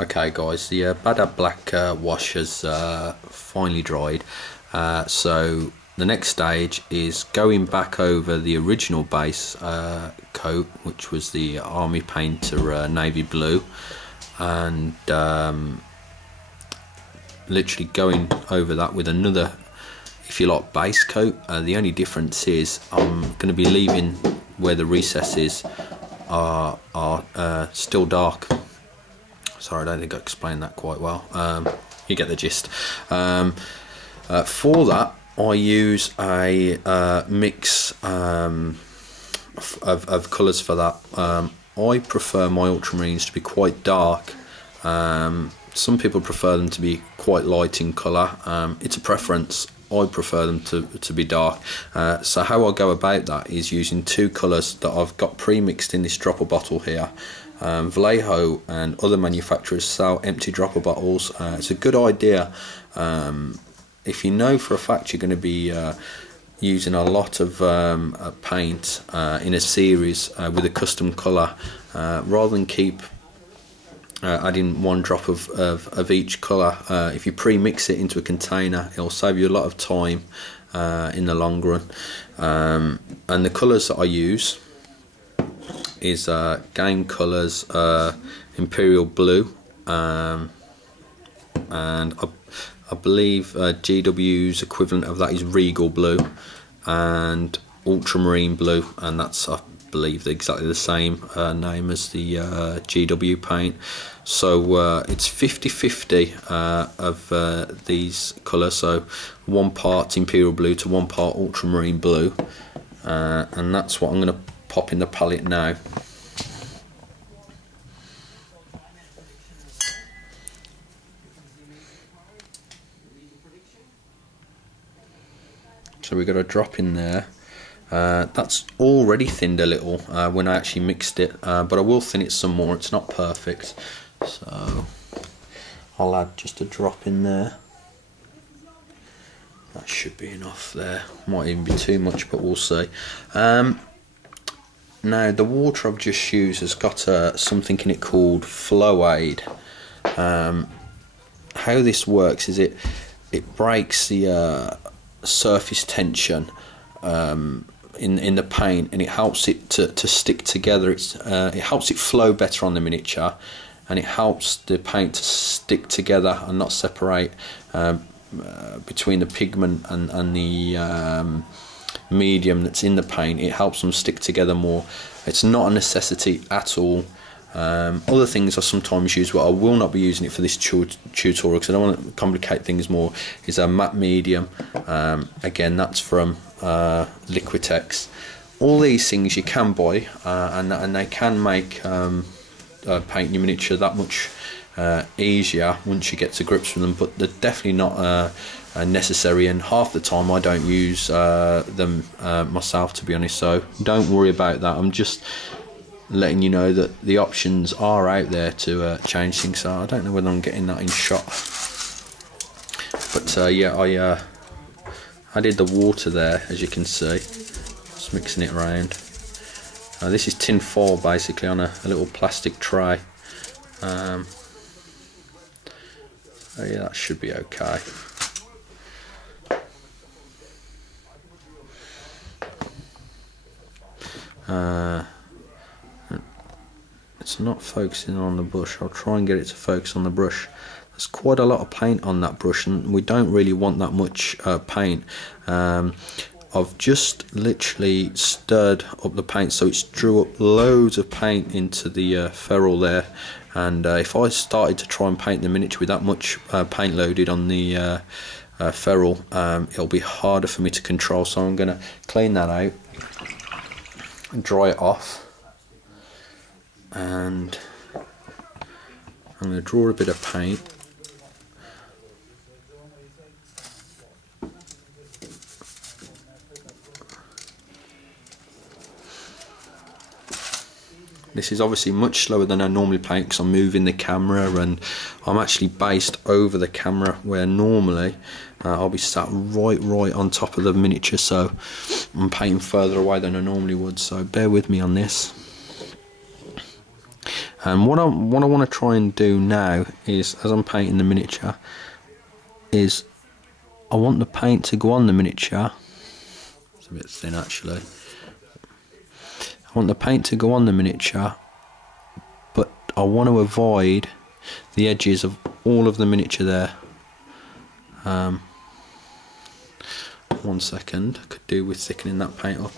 Okay guys, the Badab Black wash has finally dried, so the next stage is going back over the original base coat, which was the Army Painter navy blue, and literally going over that with another, if you like, base coat. The only difference is I'm going to be leaving where the recesses are still dark. Sorry, I don't think I explained that quite well. You get the gist. For that, I use a mix of colours for that. I prefer my ultramarines to be quite dark. Some people prefer them to be quite light in colour. It's a preference. I prefer them to be dark. So how I go about that is using two colours that I've got pre-mixed in this dropper bottle here. Vallejo and other manufacturers sell empty dropper bottles. It's a good idea if you know for a fact you're going to be using a lot of paint in a series with a custom colour, rather than keep adding one drop of each colour. If you pre-mix it into a container, it'll save you a lot of time in the long run. And the colours that I use is Game Colours Imperial Blue, and I believe GW's equivalent of that is Regal Blue, and Ultramarine Blue, and that's, I believe, exactly the same name as the GW paint. So it's 50-50 of these colours, so 1 part Imperial Blue to 1 part Ultramarine Blue, and that's what I'm going to pop in the palette now. So we've got a drop in there. That's already thinned a little when I actually mixed it, but I will thin it some more. It's not perfect, so I'll add just a drop in there. That should be enough there. Might even be too much, but we'll see. Now the water I've just used has got something in it called Flow Aid. How this works is it breaks the surface tension in the paint, and it helps it to stick together. It helps it flow better on the miniature, and it helps the paint to stick together and not separate between the pigment and the medium that's in the paint. It helps them stick together more. It's not a necessity at all. Other things I sometimes use, but I will not be using it for this tutorial because I don't want to complicate things more, is a matte medium. Again, that's from Liquitex. All these things you can buy, and they can make painting your miniature that much easier once you get to grips with them, but they're definitely not necessary, and half the time I don't use them myself, to be honest, so don't worry about that. I'm just letting you know that the options are out there to change things. So I don't know whether I'm getting that in shot, but yeah, I added the water there, as you can see, just mixing it around. This is tin foil basically on a little plastic tray. So yeah, that should be okay. It's not focusing on the brush. I'll try and get it to focus on the brush. There's quite a lot of paint on that brush, and we don't really want that much paint. I've just literally stirred up the paint, so it's drew up loads of paint into the ferrule there, and if I started to try and paint the miniature with that much paint loaded on the ferrule, it'll be harder for me to control. So I'm going to clean that out and dry it off, and I'm going to draw a bit of paint. This is obviously much slower than I normally paint because I'm moving the camera, and I'm actually based over the camera, where normally I'll be sat right on top of the miniature, so I'm painting further away than I normally would, so bear with me on this. And what I want to try and do now is, as I'm painting the miniature, is I want the paint to go on the miniature. It's a bit thin actually. I want the paint to go on the miniature, but I want to avoid the edges of all of the miniature there. 1 second, I could do with thickening that paint up.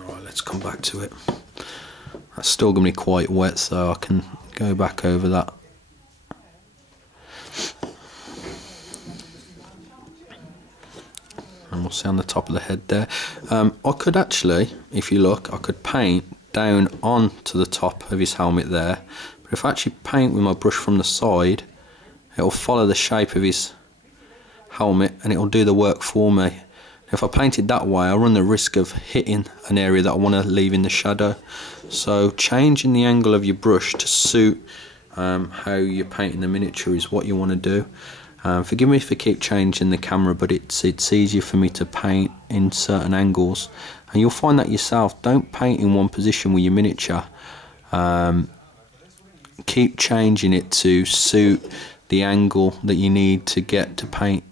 Alright, let's come back to it. That's still going to be quite wet, so I can go back over that. And we'll see on the top of the head there. I could actually, if you look, I could paint down onto the top of his helmet there. But if I actually paint with my brush from the side, it'll follow the shape of his helmet and it'll do the work for me. If I paint it that way, I run the risk of hitting an area that I want to leave in the shadow. So changing the angle of your brush to suit how you're painting the miniature is what you want to do. Forgive me if I keep changing the camera, but it's easier for me to paint in certain angles, and you'll find that yourself. Don't paint in one position with your miniature. Keep changing it to suit the angle that you need to get to paint.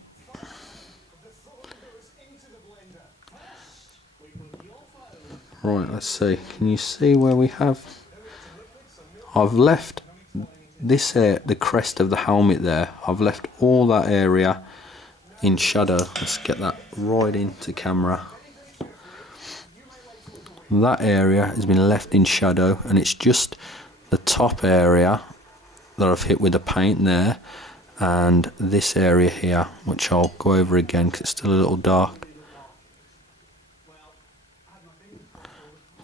Right, let's see. Can you see where we have? I've left this the crest of the helmet there. I've left all that area in shadow. Let's get that right into camera. That area has been left in shadow, and it's just the top area that I've hit with the paint there, and this area here, which I'll go over again because it's still a little dark.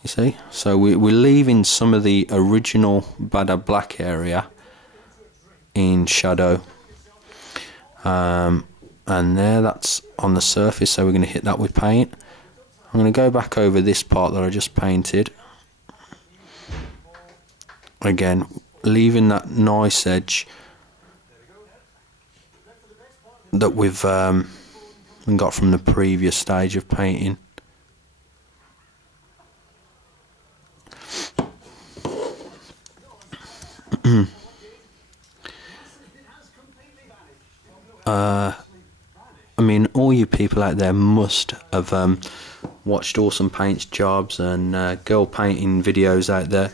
You see? So we're leaving some of the original Bada black area in shadow, and there, that's on the surface, so we're going to hit that with paint. I'm going to go back over this part that I just painted again, leaving that nice edge that we've got from the previous stage of painting. I mean, all you people out there must have watched Awesome Paint's jobs and girl painting videos out there,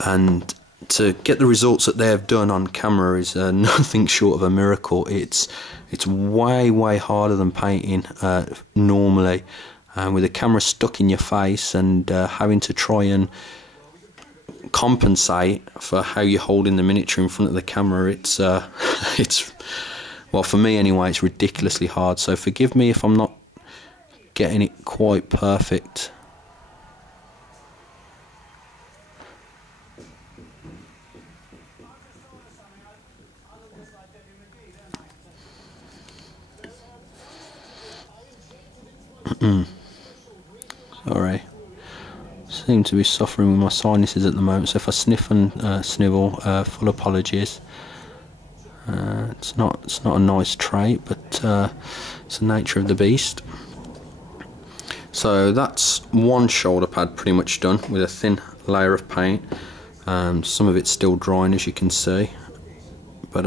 and to get the results that they have done on camera is nothing short of a miracle. It's way harder than painting normally, and with the camera stuck in your face and having to try and compensate for how you're holding the miniature in front of the camera, it's well, for me anyway, it's ridiculously hard. So forgive me if I'm not getting it quite perfect. Sorry, seem to be suffering with my sinuses at the moment, so if I sniff and snivel, full apologies. It's not a nice trait, but it's the nature of the beast. So that's one shoulder pad pretty much done with a thin layer of paint. Some of it's still drying, as you can see, but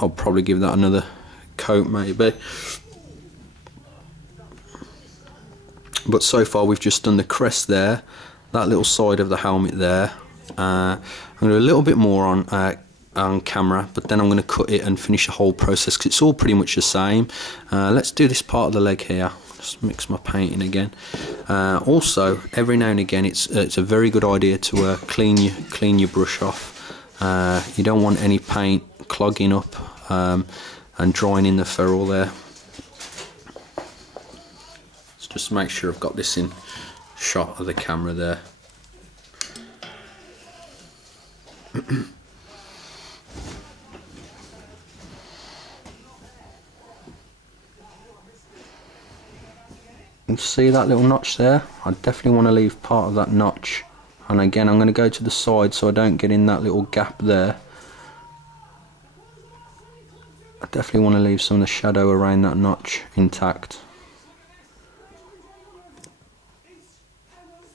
I'll probably give that another coat maybe. But so far we've just done the crest there, that little side of the helmet there. I'm going to do a little bit more on camera, but then I'm going to cut it and finish the whole process because it's all pretty much the same. Let's do this part of the leg here. Just mix my paint in again. Also, every now and again, it's a very good idea to clean your brush off. You don't want any paint clogging up and drying in the ferrule there. Let's just make sure I've got this in shot of the camera there. And see that little notch there? I definitely want to leave part of that notch And again, I'm going to go to the side so I don't get in that little gap there. I definitely want to leave some of the shadow around that notch intact.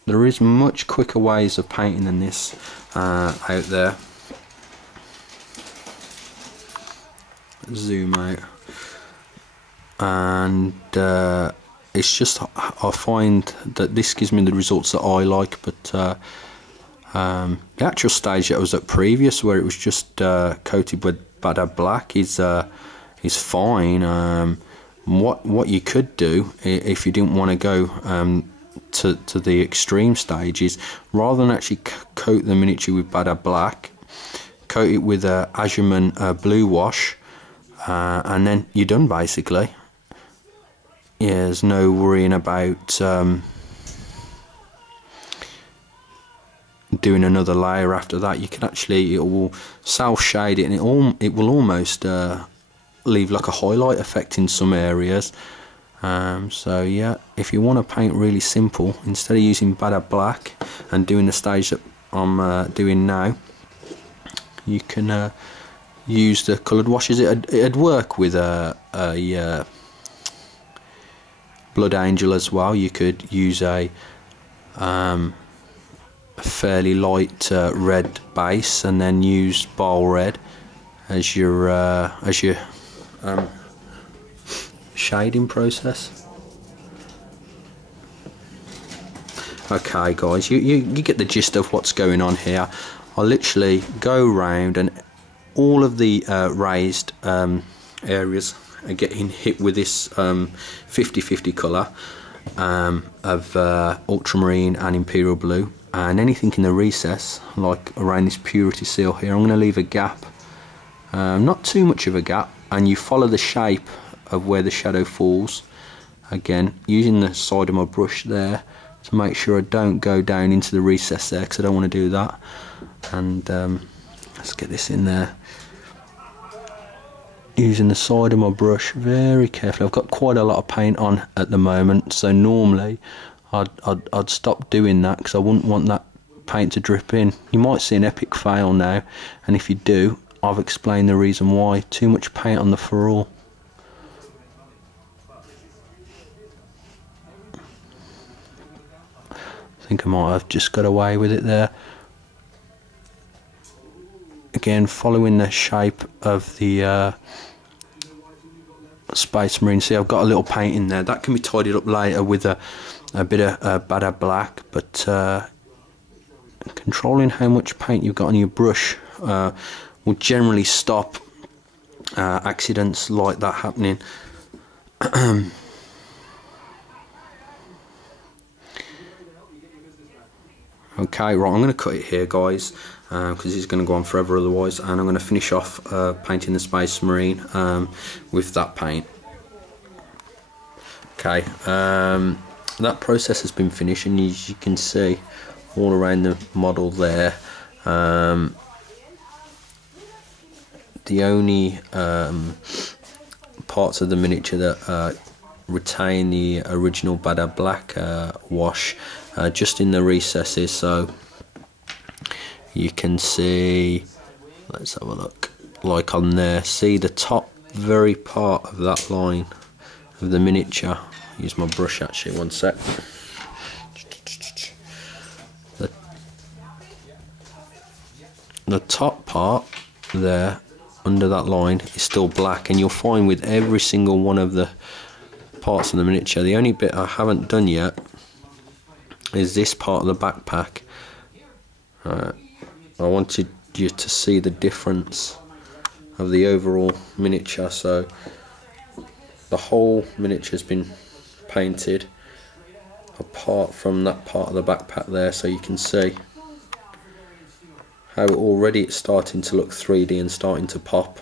There is much quicker ways of painting than this out there. Zoom out. And it's just, I find that this gives me the results that I like, but the actual stage that I was at previous, where it was just coated with Bada Black, is fine. What you could do, if you didn't want to go to the extreme stages, rather than actually coat the miniature with Bada Black, coat it with Azurman blue wash, and then you're done basically. Yeah, there's no worrying about doing another layer after that. You can actually, it will self-shade it, and it will almost leave like a highlight effect in some areas. So yeah, if you want to paint really simple, instead of using Bada Black and doing the stage that I'm doing now, you can use the coloured washes. It'd work with a Blood Angel as well. You could use a fairly light red base, and then use Bile Red as your shading process. Okay guys, you get the gist of what's going on here. I literally go around, and all of the raised areas are getting hit with this 50-50 colour of ultramarine and imperial blue, and anything in the recess, like around this purity seal here, I'm going to leave a gap, not too much of a gap, and you follow the shape of where the shadow falls, again using the side of my brush there to make sure I don't go down into the recess there, because I don't want to do that. And let's get this in there, using the side of my brush very carefully. I've got quite a lot of paint on at the moment, so normally I'd stop doing that, because I wouldn't want that paint to drip in. You might see an epic fail now, and if you do, I've explained the reason why. Too much paint on the ferrule. I think I might have just got away with it there. Again, following the shape of the Space Marine. See, I've got a little paint in there that can be tidied up later with a bit of Bada Black, but controlling how much paint you've got on your brush will generally stop accidents like that happening. Okay, right, I'm going to cut it here guys, because it's going to go on forever otherwise, and I'm going to finish off painting the Space Marine with that paint. Okay, that process has been finished, and as you can see all around the model there, the only parts of the miniature that retain the original Bada Black wash just in the recesses. So you can see, let's have a look, like on there, see the top very part of that line of the miniature. Use my brush actually, one sec. The top part there under that line is still black, and you'll find with every single one of the parts of the miniature. The only bit I haven't done yet is this part of the backpack. I wanted you to see the difference of the overall miniature. So the whole miniature has been painted apart from that part of the backpack there, so you can see how already it's starting to look 3D and starting to pop.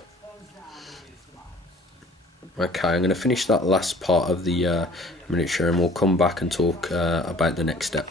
Okay, I'm going to finish that last part of the miniature, and we'll come back and talk about the next step.